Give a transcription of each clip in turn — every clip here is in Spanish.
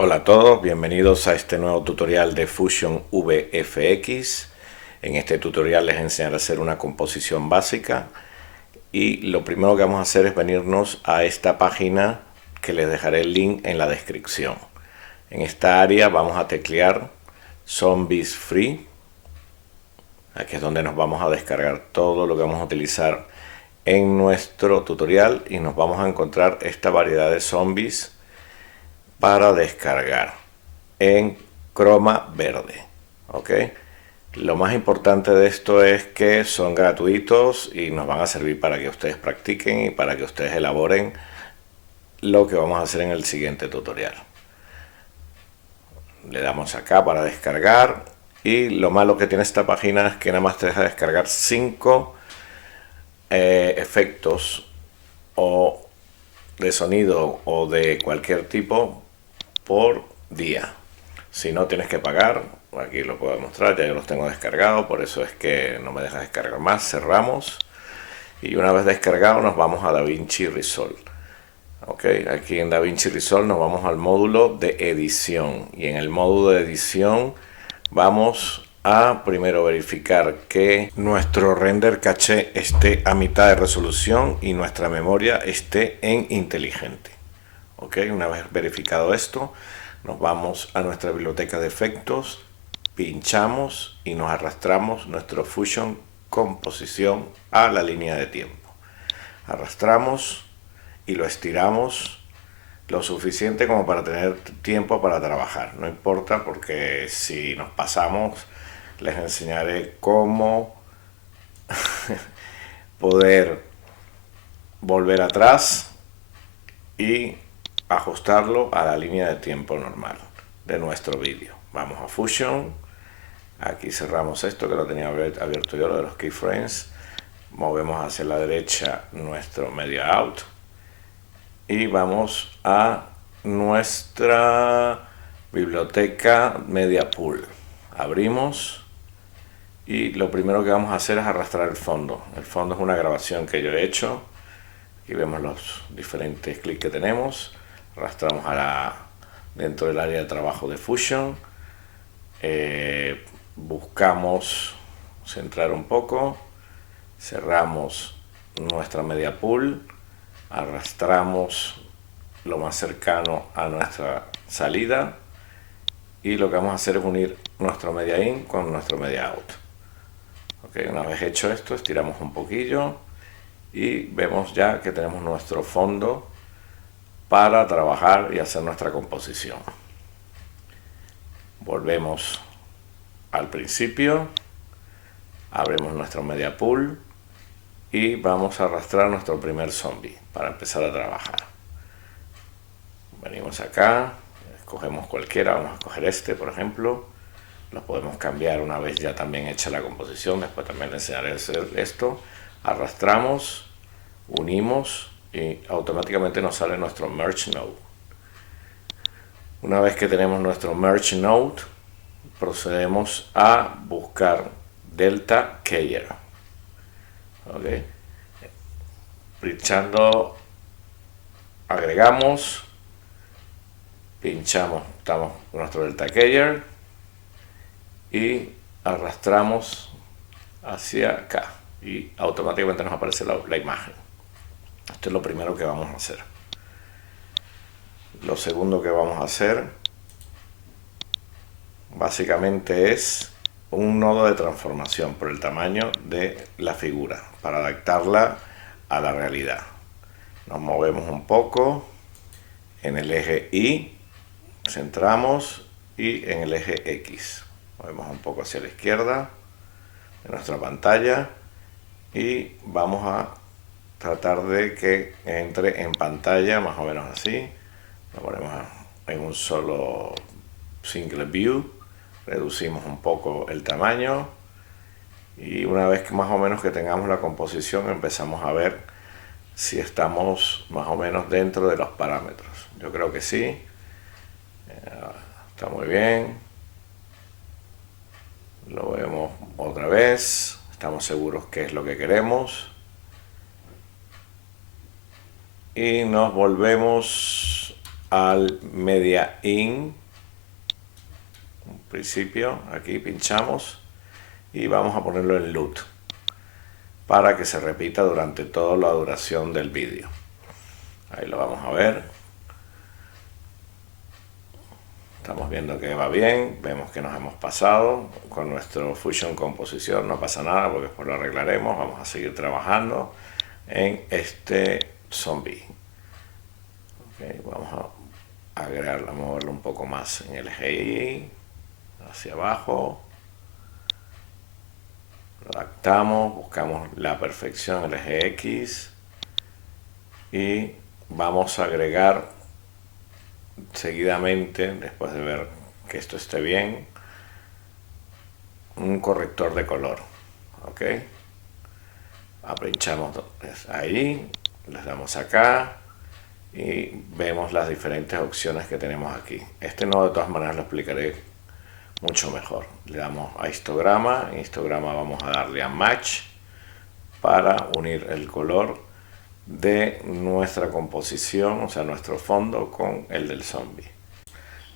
Hola a todos, bienvenidos a este nuevo tutorial de Fusion VFX. En este tutorial les enseñaré a hacer una composición básica y lo primero que vamos a hacer es venirnos a esta página que les dejaré el link en la descripción. En esta área vamos a teclear Zombies Free. Aquí es donde nos vamos a descargar todo lo que vamos a utilizar en nuestro tutorial y nos vamos a encontrar esta variedad de zombies para descargar en croma verde. ¿Ok? Lo más importante de esto es que son gratuitos y nos van a servir para que ustedes practiquen y para que ustedes elaboren lo que vamos a hacer en el siguiente tutorial. Le damos acá para descargar y lo malo que tiene esta página es que nada más te deja descargar 5 efectos o de sonido o de cualquier tipo por día. Si no, tienes que pagar. Aquí lo puedo mostrar, ya yo los tengo descargados, por eso es que no me deja descargar más. Cerramos y una vez descargado nos vamos a DaVinci Resolve. Ok, aquí en DaVinci Resolve nos vamos al módulo de edición y en el módulo de edición vamos a primero verificar que nuestro render caché esté a mitad de resolución y nuestra memoria esté en inteligente. Ok, una vez verificado esto, nos vamos a nuestra biblioteca de efectos, pinchamos y nos arrastramos nuestro Fusion composición a la línea de tiempo. Arrastramos y lo estiramos lo suficiente como para tener tiempo para trabajar. No importa, porque si nos pasamos les enseñaré cómo poder volver atrás y ajustarlo a la línea de tiempo normal de nuestro vídeo. Vamos a Fusion, aquí cerramos esto que lo tenía abierto yo, lo de los keyframes, movemos hacia la derecha nuestro media out y vamos a nuestra biblioteca media pool. Abrimos y lo primero que vamos a hacer es arrastrar el fondo. El fondo es una grabación que yo he hecho. Aquí vemos los diferentes clics que tenemos. Arrastramos dentro del área de trabajo de Fusion. Buscamos centrar un poco. Cerramos nuestra media pool. Arrastramos lo más cercano a nuestra salida. Y lo que vamos a hacer es unir nuestro media in con nuestro media out. Okay, una vez hecho esto, estiramos un poquillo y vemos ya que tenemos nuestro fondo para trabajar y hacer nuestra composición. Volvemos al principio, abrimos nuestro media pool y vamos a arrastrar nuestro primer zombie para empezar a trabajar. Venimos acá, escogemos cualquiera, vamos a escoger este por ejemplo. Lo podemos cambiar una vez ya también hecha la composición, después también les enseñaré a hacer esto. Arrastramos, unimos y automáticamente nos sale nuestro Merge Node. Una vez que tenemos nuestro Merge Node, procedemos a buscar Delta Keyer. Okay. Pinchando, agregamos, pinchamos, estamos con nuestro Delta Keyer y arrastramos hacia acá y automáticamente nos aparece la imagen. Esto es lo primero que vamos a hacer. Lo segundo que vamos a hacer básicamente es un nodo de transformación por el tamaño de la figura para adaptarla a la realidad. Nos movemos un poco en el eje Y, centramos y en el eje X. Movemos un poco hacia la izquierda de nuestra pantalla y vamos a tratar de que entre en pantalla más o menos así. Lo ponemos en un solo single view, reducimos un poco el tamaño y una vez que más o menos que tengamos la composición empezamos a ver si estamos más o menos dentro de los parámetros. Yo creo que sí, está muy bien. Lo vemos otra vez, estamos seguros que es lo que queremos y nos volvemos al media in, un principio, aquí pinchamos y vamos a ponerlo en loop para que se repita durante toda la duración del vídeo. Ahí lo vamos a ver. Estamos viendo que va bien, vemos que nos hemos pasado con nuestro Fusion Composición, no pasa nada porque después lo arreglaremos. Vamos a seguir trabajando en este zombie. Okay, vamos a agregarlo, a moverlo un poco más en el eje Y, hacia abajo. Lo adaptamos, buscamos la perfección en el eje X y vamos a agregar seguidamente, después de ver que esto esté bien, un corrector de color. Ok, apinchamos ahí, les damos acá y vemos las diferentes opciones que tenemos aquí. Este no, de todas maneras lo explicaré mucho mejor. Le damos a histograma, en histograma vamos a darle a match para unir el color de nuestra composición, o sea nuestro fondo, con el del zombie.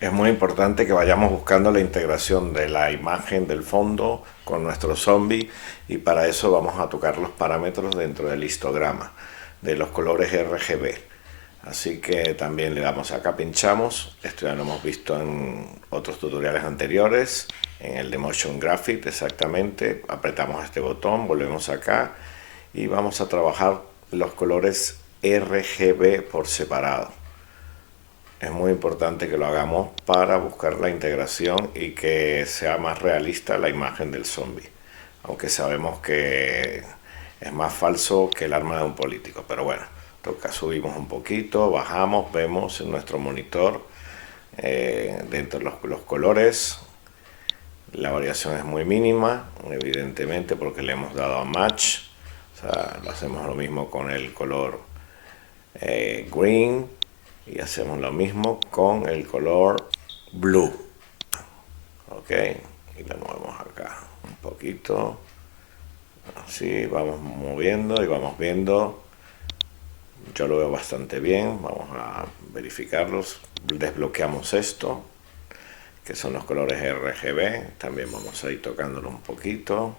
Es muy importante que vayamos buscando la integración de la imagen del fondo con nuestro zombie, y para eso vamos a tocar los parámetros dentro del histograma de los colores RGB. Así que también le damos acá, pinchamos. Esto ya lo hemos visto en otros tutoriales anteriores, en el de Motion Graphics exactamente. Apretamos este botón, volvemos acá y vamos a trabajar los colores RGB por separado. Es muy importante que lo hagamos para buscar la integración y que sea más realista la imagen del zombie, aunque sabemos que es más falso que el arma de un político, pero bueno, toca, subimos un poquito, bajamos, vemos en nuestro monitor dentro de los colores. La variación es muy mínima, evidentemente, porque le hemos dado a match. O sea, lo hacemos lo mismo con el color green y hacemos lo mismo con el color blue. Ok, y lo movemos acá un poquito. Así vamos moviendo y vamos viendo. Yo lo veo bastante bien. Vamos a verificarlos. Desbloqueamos esto, que son los colores RGB. También vamos a ir tocándolo un poquito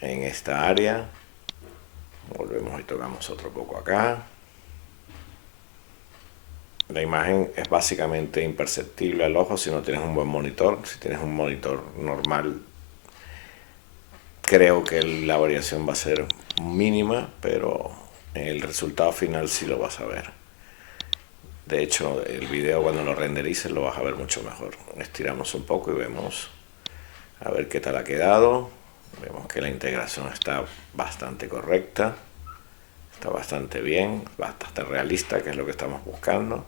en esta área. Volvemos y tocamos otro poco acá. La imagen es básicamente imperceptible al ojo si no tienes un buen monitor. Si tienes un monitor normal, creo que la variación va a ser mínima, pero el resultado final sí lo vas a ver. De hecho, el video cuando lo renderices lo vas a ver mucho mejor. Estiramos un poco y vemos a ver qué tal ha quedado. Vemos que la integración está bastante correcta, está bastante bien, bastante realista, que es lo que estamos buscando.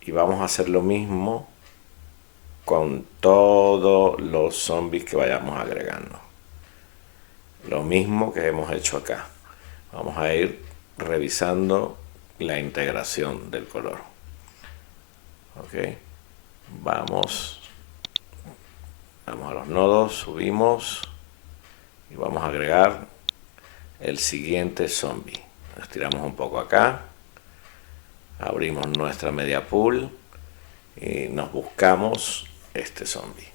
Y vamos a hacer lo mismo con todos los zombies que vayamos agregando. Lo mismo que hemos hecho acá. Vamos a ir revisando la integración del color. Ok, vamos a los nodos, subimos y vamos a agregar el siguiente zombie. Estiramos un poco acá, abrimos nuestra media pool y nos buscamos este zombie.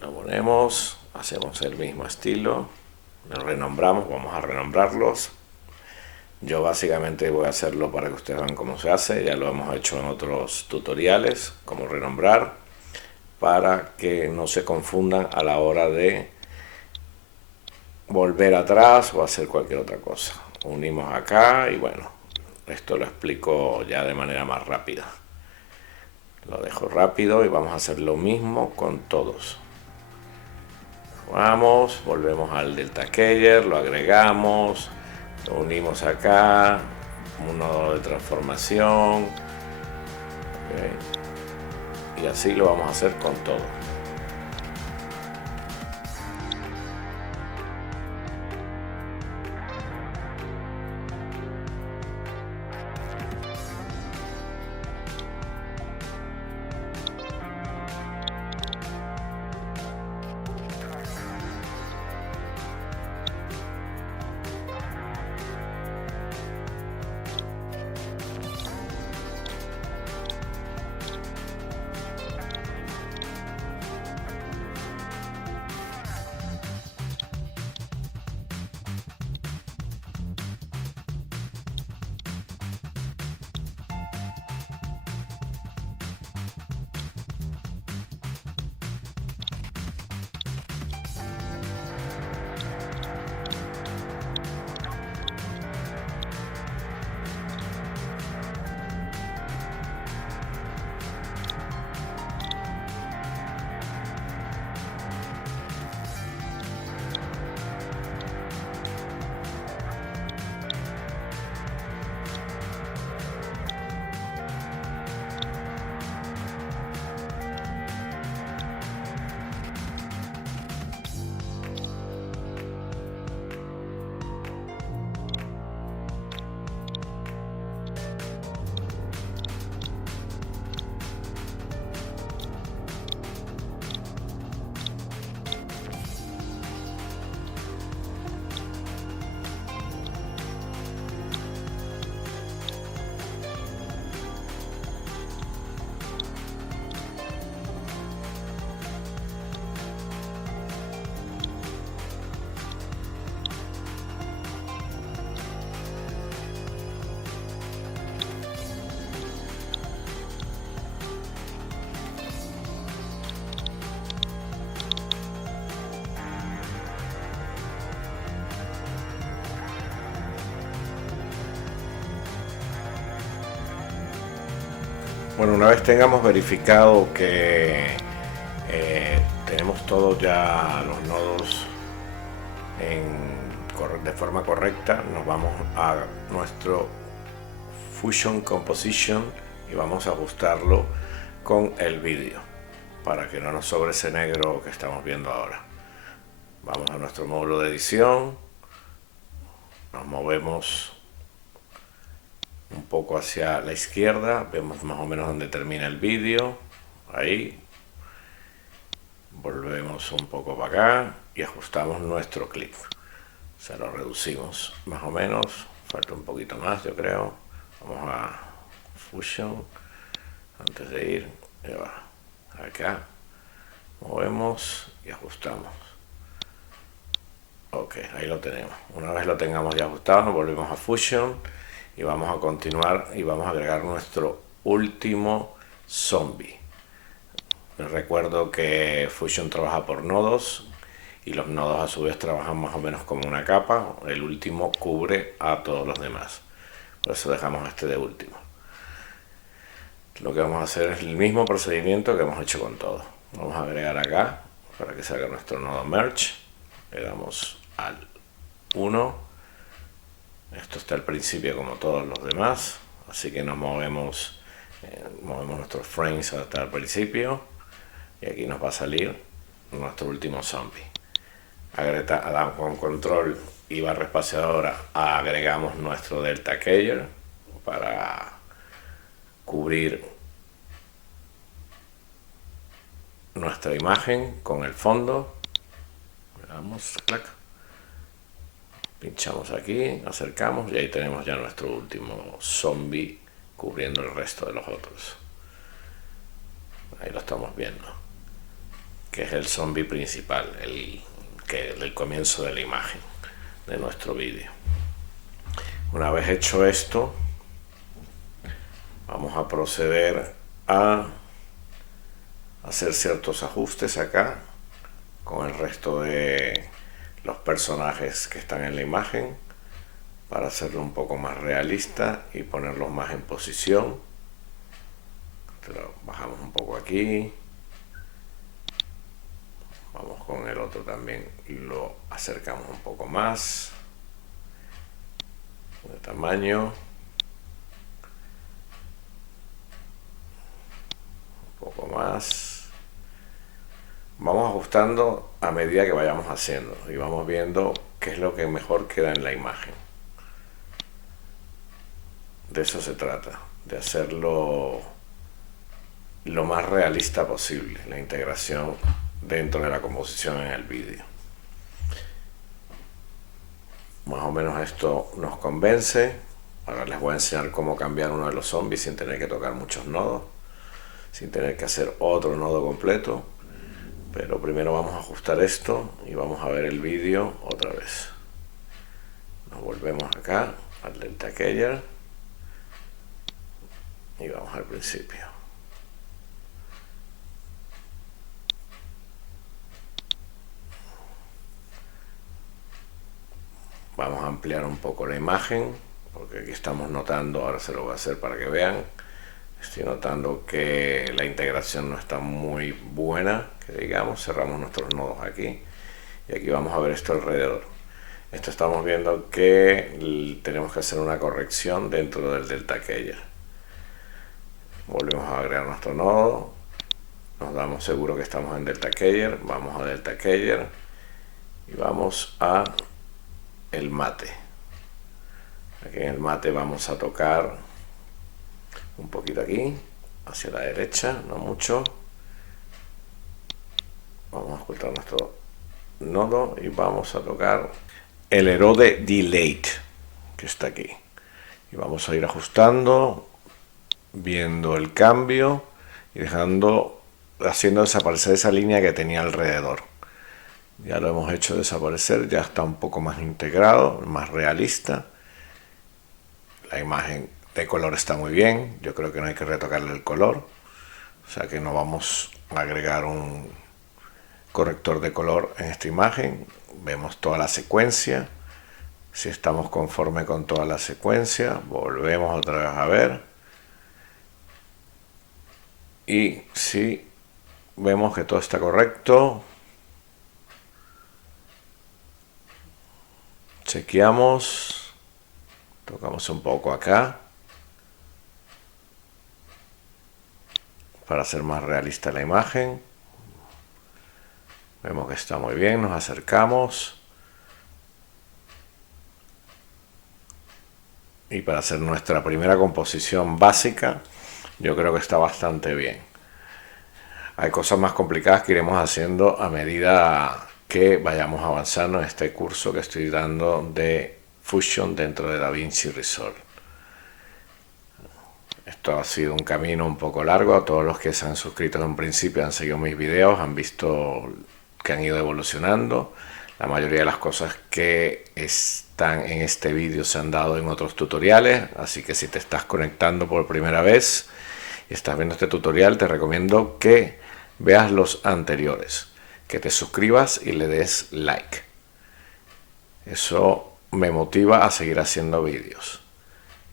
Lo ponemos, hacemos el mismo estilo, lo renombramos, vamos a renombrarlos. Yo básicamente voy a hacerlo para que ustedes vean cómo se hace. Ya lo hemos hecho en otros tutoriales, cómo renombrar, para que no se confundan a la hora de volver atrás o hacer cualquier otra cosa. Unimos acá y bueno, esto lo explico ya de manera más rápida. Lo dejo rápido y vamos a hacer lo mismo con todos. Vamos, volvemos al Delta Keyer, lo agregamos, lo unimos acá, un nodo de transformación. Okay. Y así lo vamos a hacer con todo. Bueno, una vez tengamos verificado que tenemos todos ya los nodos de forma correcta, nos vamos a nuestro Fusion Composition y vamos a ajustarlo con el vídeo para que no nos sobre ese negro que estamos viendo ahora. Vamos a nuestro módulo de edición, nos movemos un poco hacia la izquierda, vemos más o menos donde termina el vídeo, ahí, volvemos un poco para acá y ajustamos nuestro clip, o sea, lo reducimos más o menos, falta un poquito más yo creo. Vamos a Fusion, antes de ir, acá, movemos y ajustamos. Ok, ahí lo tenemos. Una vez lo tengamos ya ajustado, volvemos a Fusion y vamos a continuar y vamos a agregar nuestro último zombie. Les recuerdo que Fusion trabaja por nodos y los nodos a su vez trabajan más o menos como una capa. El último cubre a todos los demás. Por eso dejamos este de último. Lo que vamos a hacer es el mismo procedimiento que hemos hecho con todo. Vamos a agregar acá para que salga nuestro nodo merge. Le damos al 1. Esto está al principio como todos los demás, así que nos movemos nuestros frames hasta el principio y aquí nos va a salir nuestro último zombie. Con control y barra espaciadora agregamos nuestro delta keyer para cubrir nuestra imagen con el fondo. Vamos, clac. Pinchamos aquí, acercamos y ahí tenemos ya nuestro último zombie cubriendo el resto de los otros. Ahí lo estamos viendo, que es el zombie principal, el comienzo de la imagen de nuestro vídeo. Una vez hecho esto, vamos a proceder a hacer ciertos ajustes acá con el resto de los personajes que están en la imagen para hacerlo un poco más realista y ponerlos más en posición. Lo bajamos un poco aquí, vamos con el otro también y lo acercamos un poco más de tamaño, un poco más. Vamos ajustando a medida que vayamos haciendo y vamos viendo qué es lo que mejor queda en la imagen. De eso se trata, de hacerlo lo más realista posible, la integración dentro de la composición en el vídeo. Más o menos esto nos convence. Ahora les voy a enseñar cómo cambiar uno de los zombies sin tener que tocar muchos nodos, sin tener que hacer otro nodo completo. Pero primero vamos a ajustar esto y vamos a ver el vídeo otra vez. Nos volvemos acá al delta keyer y vamos al principio. Vamos a ampliar un poco la imagen porque aquí estamos notando, ahora se lo voy a hacer para que vean, estoy notando que la integración no está muy buena, que digamos. Cerramos nuestros nodos aquí y aquí vamos a ver esto alrededor. Esto estamos viendo que tenemos que hacer una corrección dentro del delta keyer. Volvemos a agregar nuestro nodo, nos damos seguro que estamos en delta keyer, vamos a delta keyer y vamos a el mate. Aquí en el mate vamos a tocar un poquito aquí hacia la derecha, no mucho. Vamos a ocultar nuestro nodo y vamos a tocar el erode delay que está aquí y vamos a ir ajustando, viendo el cambio y haciendo desaparecer esa línea que tenía alrededor. Ya lo hemos hecho desaparecer, ya está un poco más integrado, más realista. La imagen de color está muy bien, yo creo que no hay que retocarle el color, o sea que no vamos a agregar un corrector de color en esta imagen. Vemos toda la secuencia. Si estamos conforme con toda la secuencia, volvemos otra vez a ver y si vemos que todo está correcto, chequeamos, tocamos un poco acá para hacer más realista la imagen. Vemos que está muy bien, nos acercamos. Y para hacer nuestra primera composición básica, yo creo que está bastante bien. Hay cosas más complicadas que iremos haciendo a medida que vayamos avanzando en este curso que estoy dando de Fusion dentro de DaVinci Resolve. Esto ha sido un camino un poco largo. A todos los que se han suscrito en un principio, han seguido mis videos, han visto que han ido evolucionando. La mayoría de las cosas que están en este vídeo se han dado en otros tutoriales, así que si te estás conectando por primera vez y estás viendo este tutorial, te recomiendo que veas los anteriores, que te suscribas y le des like. Eso me motiva a seguir haciendo vídeos.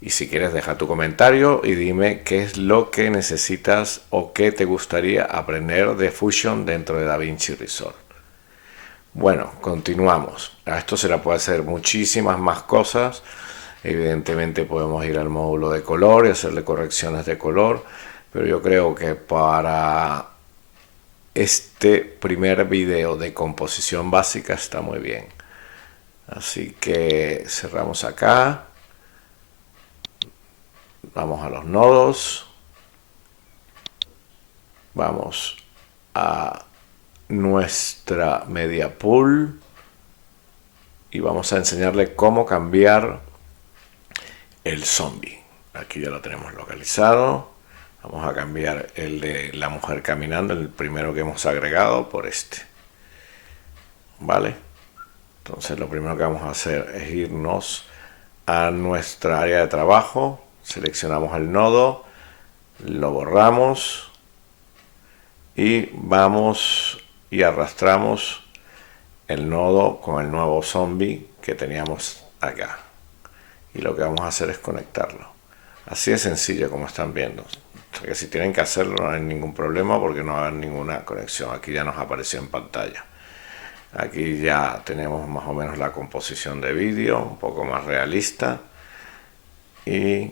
Y si quieres, deja tu comentario y dime qué es lo que necesitas o qué te gustaría aprender de Fusion dentro de DaVinci Resolve. Bueno, continuamos. A esto se le puede hacer muchísimas más cosas. Evidentemente podemos ir al módulo de color y hacerle correcciones de color, pero yo creo que para este primer video de composición básica está muy bien. Así que cerramos acá. Vamos a los nodos. Vamos a nuestra media pool y vamos a enseñarle cómo cambiar el zombie. Aquí ya lo tenemos localizado. Vamos a cambiar el de la mujer caminando, el primero que hemos agregado, por este. ¿Vale? Entonces lo primero que vamos a hacer es irnos a nuestra área de trabajo. Seleccionamos el nodo, lo borramos y vamos y arrastramos el nodo con el nuevo zombie que teníamos acá. Y lo que vamos a hacer es conectarlo. Así de sencillo como están viendo. O sea que si tienen que hacerlo no hay ningún problema porque no va a haber ninguna conexión. Aquí ya nos apareció en pantalla. Aquí ya tenemos más o menos la composición de vídeo, un poco más realista. Y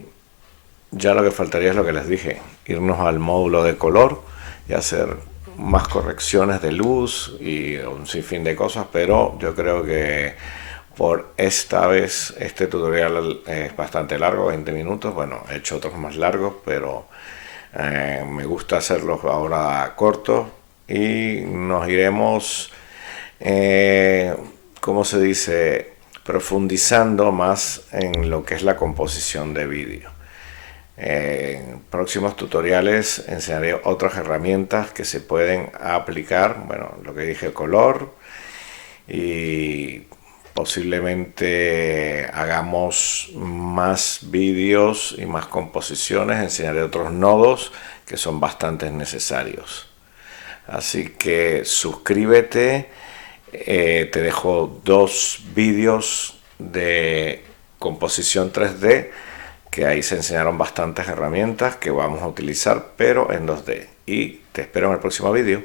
ya lo que faltaría es lo que les dije, irnos al módulo de color y hacer más correcciones de luz y un sinfín de cosas, pero yo creo que por esta vez este tutorial es bastante largo, 20 minutos. Bueno, he hecho otros más largos, pero me gusta hacerlos ahora cortos y nos iremos, ¿cómo se dice?, profundizando más en lo que es la composición de vídeo. En próximos tutoriales enseñaré otras herramientas que se pueden aplicar, bueno, lo que dije, color, y posiblemente hagamos más vídeos y más composiciones. Enseñaré otros nodos que son bastante necesarios. Así que suscríbete, te dejo 2 vídeos de composición 3D que ahí se enseñaron bastantes herramientas que vamos a utilizar, pero en 2D. Y te espero en el próximo vídeo.